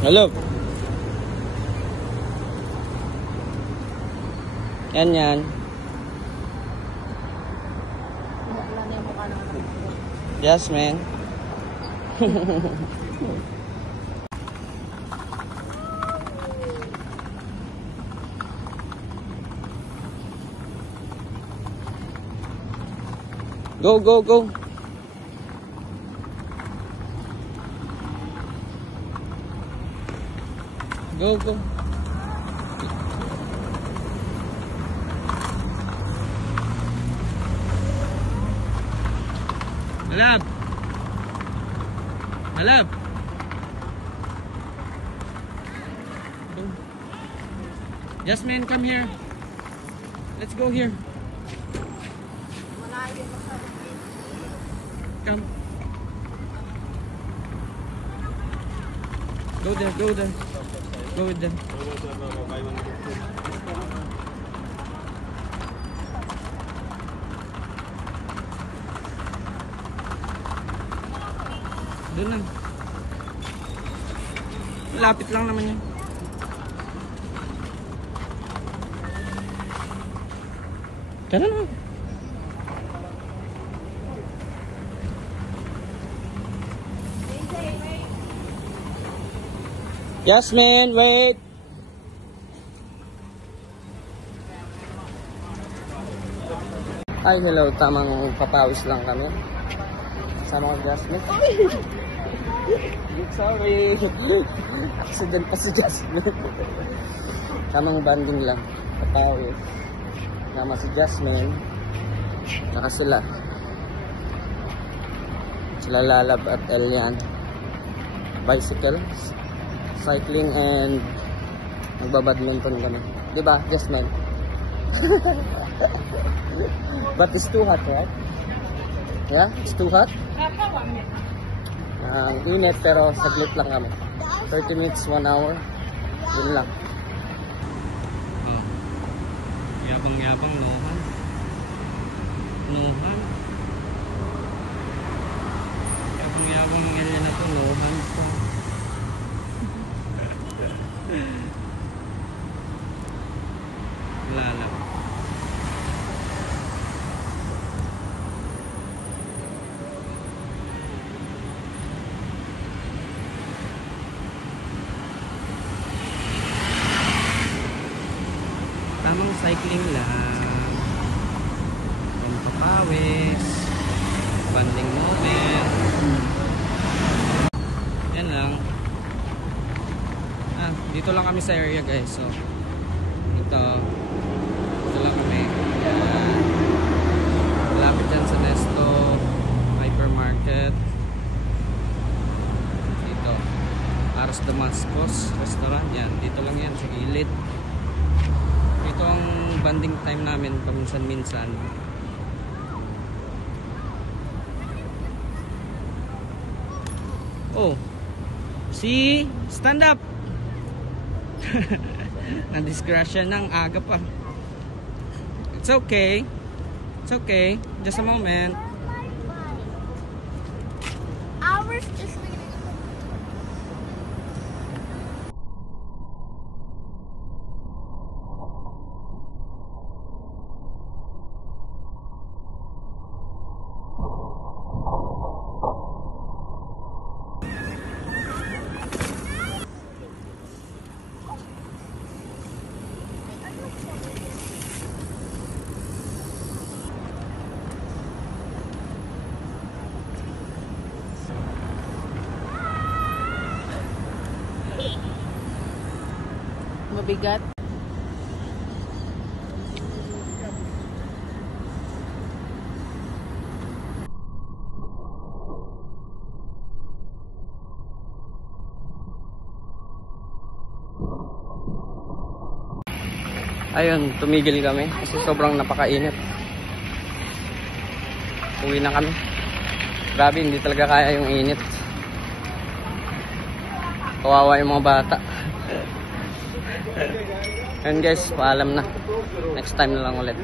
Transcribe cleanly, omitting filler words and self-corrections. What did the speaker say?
Hello. Yan. Jasmine. Go. Go. Malab. Jasmine, come here. Let's go here. Come. Go there. Go with them. Doon lang. Lapit lang naman yan. Tara na. Jasmine, wait. Ay, hello. Tamang papawis lang kami. Sama ko, Jasmine. Sorry. Accident pa si Jasmine. Tamang banding lang. Papawis. Sama si Jasmine. Saka sila. Sila Lalab at Elian. Bicycle. Cycling and magbabadminton kami. Diba, Jasmine? But it's too hot, right? Yeah? It's too hot? Init pero saglit lang kami. 30 minutes, 1 hour. Yun lang. Yabang Nohan. Yabang ngayon na to, Nohan po. Lala. Tamang cycling lang. Pampapawis. Banding moment. Yan lang. Dito lang kami sa area, guys. So, dito lang kami. Malapit dyan sa Nesto Hypermarket. Dito. Aros Damascus Restaurant. Yan. Dito lang yan. Sa gilid. Ito ang banding time namin paminsan-minsan. Oh. See? Stand up. Na-disgrasya ng aga pa. It's okay. It's okay. Just a moment. Ours is mabigat. Ayun, tumigil kami kasi sobrang napakainit. Uwi na kami. Grabe, hindi talaga kaya yung init. Kawawa yung mga bata. And guys, paalam na. Next time na lang ulit.